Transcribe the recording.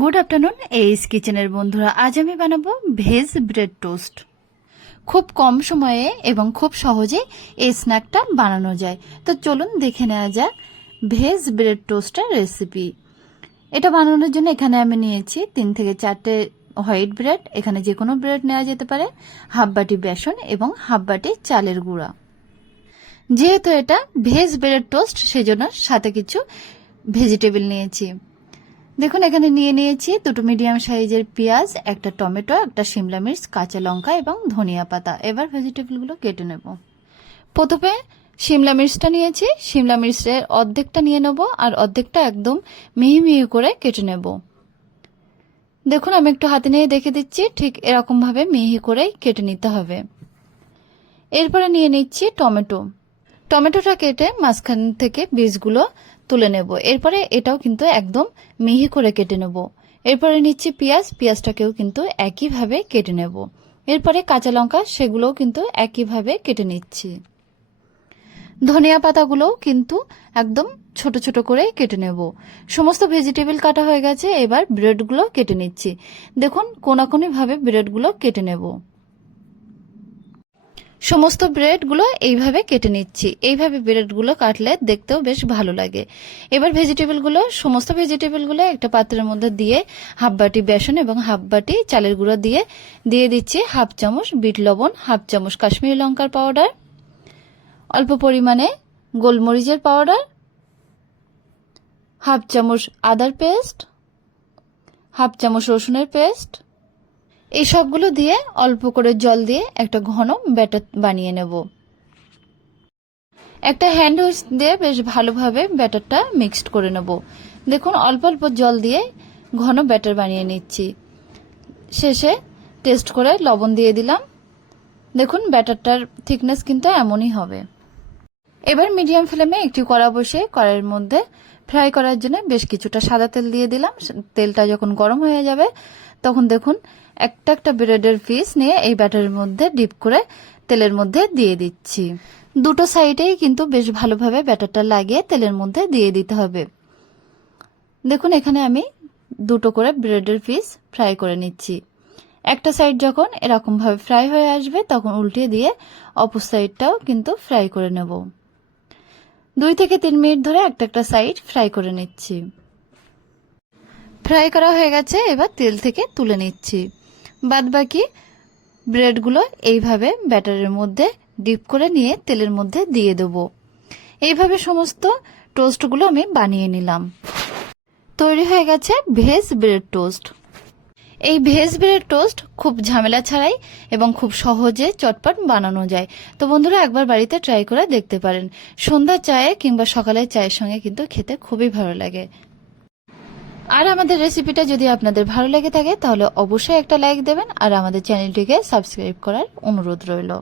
Good afternoon এইস কিচেনের বন্ধুরা, আজ আমি বানাবো ভেজ ব্রেড টোস্ট। খুব কম সময়ে এবং খুব সহজে এই স্ন্যাকটা বানানো যায়। তো চলুন দেখে নেওয়া যাক ভেজ ব্রেড টোস্টের রেসিপি। এটা বানানোর জন্য এখানে আমি নিয়েছি 3 থেকে 4টে হোয়াইট ব্রেড। এখানে যে কোনো ব্রেড নেওয়া যেতে পারে। হাফ বাটি বেসন এবং হাফ বাটি চালের গুঁড়া। যেহেতু এটা ভেজ ব্রেড টোস্ট সেজন্য সাথে কিছু ভেজিটেবল নিয়েছি। দেখুন এখানে নিয়ে নিয়েছি 2টো মিডিয়াম সাইজের পেঁয়াজ, একটা টমেটো, একটা শিমলা মির্চ, কাঁচা লঙ্কা এবং ধনিয়া পাতা। এবার ভেজিটেবলগুলো কেটে নেব। প্রথমে শিমলা মির্চটা নিয়েছি। শিমলা মির্চের অর্ধেকটা নিয়ে নেব আর অর্ধেকটা একদম মিহি মিহি করে কেটে নেব। দেখুন আমি একটু হাতে নিয়ে দেখে দিচ্ছি, ঠিক এরকম ভাবে মিহি করেই কেটে নিতে হবে। এরপরে নিয়ে নিচ্ছি টমেটো। টমেটোটা কেটে মাঝখান থেকে বীজগুলো তুলে নেব। এরপরে এটাও কিন্তু একদম মিহি করে কেটে নেব। এরপরে নিচ্ছি পেঁয়াজ। পেঁয়াজটাকেও কিন্তু একইভাবে কেটে নেব। এরপরে কাঁচা লঙ্কা, সেগুলোও কিন্তু একইভাবে কেটে নিচ্ছি। ধনিয়া পাতাগুলোও কিন্তু একদম ছোট ছোট করে কেটে নেব। সমস্ত ভেজিটেবল কাটা হয়ে গেছে। এবার ব্রেডগুলো কেটে নিচ্ছি। দেখুন কোনাকুনি ভাবে ব্রেডগুলো কেটে নেব। সমস্ত ব্রেডগুলো এইভাবে কেটে নিচ্ছি। এইভাবে ব্রেডগুলো কাটলে দেখতেও বেশ ভালো লাগে। এবার সমস্ত ভেজিটেবলগুলো একটা পাত্রের মধ্যে দিয়ে হাফ বাটি বেসন এবং হাফ বাটি চালের গুঁড়ো দিয়ে দিচ্ছি হাফ চামচ বিট লবণ, হাফ চামচ কাশ্মীরি লঙ্কার পাউডার, অল্প পরিমাণে গোলমরিচের পাউডার, হাফ চামচ আদার পেস্ট, হাফ চামচ রসুনের পেস্ট। এই সবগুলো দিয়ে অল্প করে জল দিয়ে একটা ঘন ব্যাটার বানিয়ে নেব। একটা হ্যান্ড হুইস্ক দিয়ে বেশ ভালোভাবে ব্যাটারটা মিক্সড করে নেব। দেখুন অল্প অল্প জল দিয়ে ঘন ব্যাটার বানিয়ে নিচ্ছি। শেষে টেস্ট করে লবণ দিয়ে দিলাম। দেখুন ব্যাটারটার থিকনেস কিন্তু এমনই হবে। এবার মিডিয়াম ফ্লেমে একটি কড়া বসে কড়াইয়ের মধ্যে ফ্রাই করার জন্য বেশ কিছুটা সাদা তেল দিয়ে দিলাম। তেলটা যখন গরম হয়ে যাবে তখন দেখুন একটা একটা ব্রেডের পিস নিয়ে এই ব্যাটারের মধ্যে ডিপ করে তেলের মধ্যে দিয়ে দিচ্ছি। দুটো সাইডেই কিন্তু বেশ ভালোভাবে ব্যাটারটা লাগিয়ে তেলের মধ্যে দিয়ে দিতে হবে। দেখুন এখানে আমি 2টো করে ব্রেডের পিস ফ্রাই করে নিচ্ছি। একটা সাইড যখন এরকম ভাবে ফ্রাই হয়ে আসবে তখন উল্টে দিয়ে অপর সাইডটাও কিন্তু ফ্রাই করে নেব। 2 থেকে 3 মিনিট ধরে একটা সাইড ফ্রাই করে নিচ্ছি। ফ্রাই করা হয়ে গেছে। এবার তেল থেকে তুলে নিচ্ছি। বাদ বাকি ব্রেডগুলো এইভাবে ব্যাটারের মধ্যে ডিপ করে নিয়ে তেলের মধ্যে দিয়ে দেব। এইভাবে সমস্ত টোস্টগুলো আমি বানিয়ে নিলাম। তৈরি হয়ে গেছে ভেজ ব্রেড টোস্ট। এই ভেজ ব্রেড টোস্ট খুব ঝামেলা ছাড়াই এবং খুব সহজে চটপট বানানো যায়। তো বন্ধুরা একবার বাড়িতে ট্রাই করে দেখতে পারেন। সন্ধ্যার চায়ে কিংবা সকালের চায়ের সঙ্গে কিন্তু খেতে খুবই ভালো লাগে। আর আমাদের রেসিপিটা যদি আপনাদের ভালো লেগে থাকে তাহলে অবশ্যই একটা লাইক দেবেন আর আমাদের চ্যানেলটিকে সাবস্ক্রাইব করার অনুরোধ রইল।